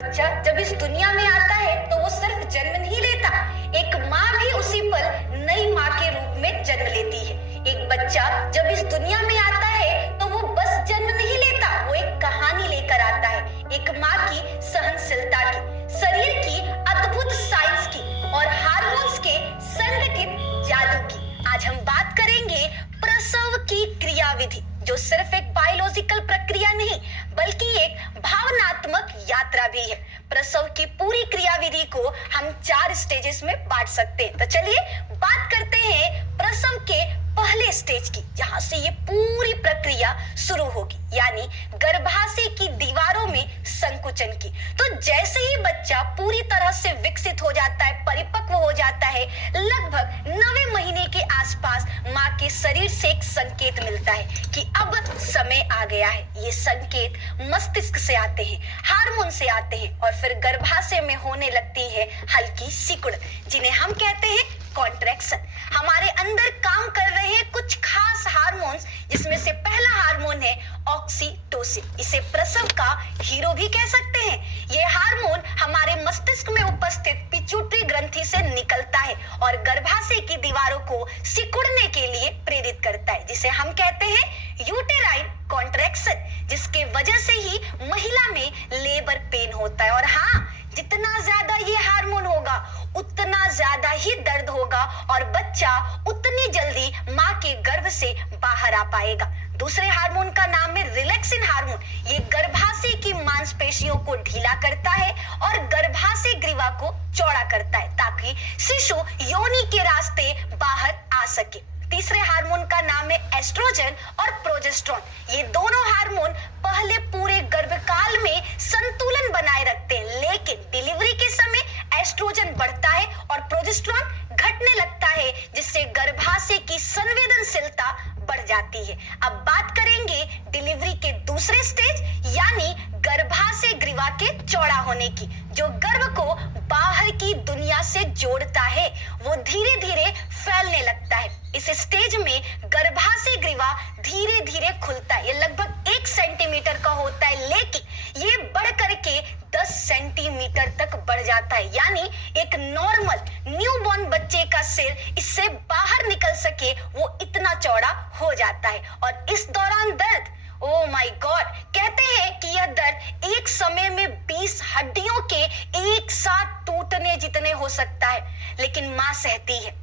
बच्चा जब इस दुनिया में आता है तो वो सिर्फ जन्म नहीं लेता, एक माँ भी उसी पल नई माँ के रूप में जन्म लेती है। एक बच्चा जब इस दुनिया में आता है तो वो बस जन्म नहीं लेता, वो एक कहानी लेकर आता है, एक माँ की सहनशीलता की, शरीर की अद्भुत साइंस की और हार्मोन्स के संगठित जादू की। आज हम बात करेंगे प्रसव की क्रियाविधि, जो सिर्फ एक बायोलॉजिकल प्रक्रिया नहीं बल्कि एक भावनात्मक यात्रा भी है। प्रसव की पूरी क्रियाविधि को हम 4 स्टेजेस में बांट सकते हैं। तो चलिए बात करते हैं प्रसव के पहले स्टेज की, जहां से ये पूरी प्रक्रिया शुरू होगी, यानी गर्भाशय की दीवारों में संकुचन की। तो जैसे ही बच्चा पूरी तरह से विकसित हो जाता है, परिपक्व हो जाता है, लगभग 9वें महीने के आसपास माँ के शरीर से एक संकेत मिलता है कि अब समय आ गया है। ये संकेत मस्तिष्क से आते हैं, हार्मोन से आते हैं और फिर गर्भाशय में होने लगती है हल्की सिकुड़, जिन्हें हम कहते हैं कॉन्ट्रैक्शन। हमारे अंदर काम कर रहे हैं कुछ खास हार्मोन्स, जिसमें से पहला हार्मोन है ऑक्सीटोसिन। इसे प्रसव का हीरो भी कह सकते हैं। यह हार्मोन हमारे मस्तिष्क में उपस्थित पिट्यूटरी ग्रंथि से निकलता है और गर्भाशय की दीवारों को सिकुड़ने के लिए प्रेरित करता है, जिसे हम कहते हैं यूटेराइन कॉन्ट्रैक्शन, जिसके वजह से ही महिला में लेबर पेन होता है। और हाँ, जितना ज्यादा ये हार्मोन होगा उतना ज्यादा ही दर्द होगा और बच्चा उतनी जल्दी माँ के गर्भ से बाहर आ पाएगा। दूसरे हार्मोन का नाम है रिलैक्सिन हार्मोन। ये गर्भाशय की मांसपेशियों को ढीला करता है और गर्भाशय ग्रीवा को चौड़ा करता है, ताकि शिशु योनि के रास्ते बाहर आ सके। तीसरे हार्मोन का नाम है एस्ट्रोजन और प्रोजेस्टेरोन। ये दोनों हार्मोन पहले पूरे गर्भकाल में संतुलन बनाए रखते हैं, लेकिन डिलीवरी के समय एस्ट्रोजन बढ़ता है और प्रोजेस्टेरोन घटने लगता है, जिससे गर्भाशय की संवेदनशीलता बढ़ जाती है। अब बात करेंगे डिलीवरी के दूसरे स्टेज, यानी गर्भाशय ग्रीवा के चौड़ा होने की, जो गर्भ को बाहर की दुनिया से जोड़ता है। वो धीरे धीरे फैलने लगता है। इस स्टेज में गर्भाशय ग्रीवा धीरे धीरे खुलता है। ये लगभग 1 सेंटीमीटर का होता है, लेकिन ये बढ़ करके 10 सेंटीमीटर तक बढ़ जाता है, यानी एक नॉर्मल न्यूबॉर्न बच्चे का सिर इससे बाहर निकल सके, वो इतना चौड़ा हो जाता है। और इस दौरान दर्द, ओ माय गॉड, कहते हैं कि यह दर्द एक समय में 20 हड्डियों के एक साथ टूटने जितने हो सकता है, लेकिन मां सहती है,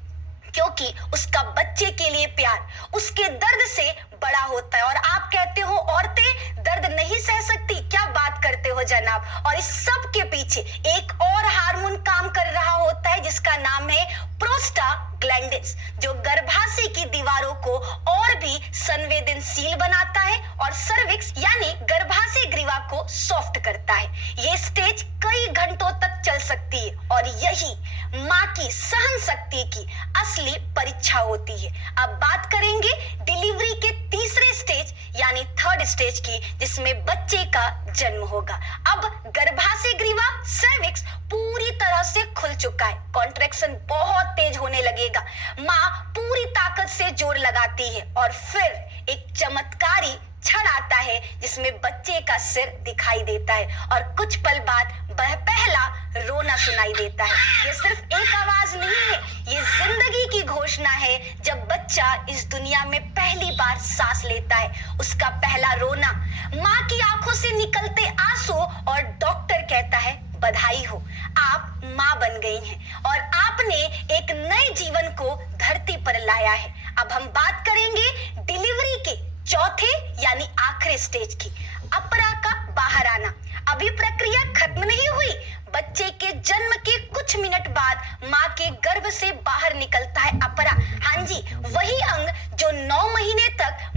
क्योंकि उसका बच्चे के लिए प्यार उसके दर्द से बड़ा होता है। और आप कहते हो औरतें दर्द नहीं सह सकती, क्या बात करते हो जनाब। और इस सब के पीछे एक और हार्मोन काम कर रहा होता है, जिसका नाम है प्रोस्टाग्लैंडिन्स, जो गर्भाशय की दीवारों को और भी संवेदनशील बनाता है और सर्विक्स यानी गर्भाशय ग्रीवा को सॉफ्ट करता है। ये स्टेज कई घंटों तक चल सकती है और यही माँ की सहन शक्ति की असली परीक्षा होती है। अब बात करेंगे डिलीवरी के तीसरे स्टेज यानी थर्ड स्टेज की, जिसमें बच्चे का जन्म होगा। अब गर्भाशय ग्रीवा सर्विक्स पूरी तरह से खुल चुका है, कॉन्ट्रैक्शन बहुत तेज होने लगेगा, माँ पूरी ताकत से जोर लगाती है और फिर एक चमत्कारी क्षण आता है, जिसमें बच्चे का सिर दिखाई देता है और कुछ पल बाद वह पहला रोना सुनाई देता है। ये सिर्फ एक आवाज नहीं है, ये जिंदगी की घोषणा है। जब बच्चा इस दुनिया में पहली बार सांस लेता है, उसका पहला रोना, माँ की आंखों से निकलते आंसू और डॉक्टर कहता है बधाई हो, आप माँ बन गई हैं और आपने एक नए जीवन को धरती पर लाया है। अब हम बात करेंगे डिलीवरी के चौथे यानी आखिरी स्टेज की, अपरा का बाहर आना। अभी प्रक्रिया खत्म नहीं हुई, बच्चे के जन्म के कुछ मिनट बाद माँ के गर्भ से बाहर निकलता है अपरा। हाँ जी, वही अंग जो 9 महीने तक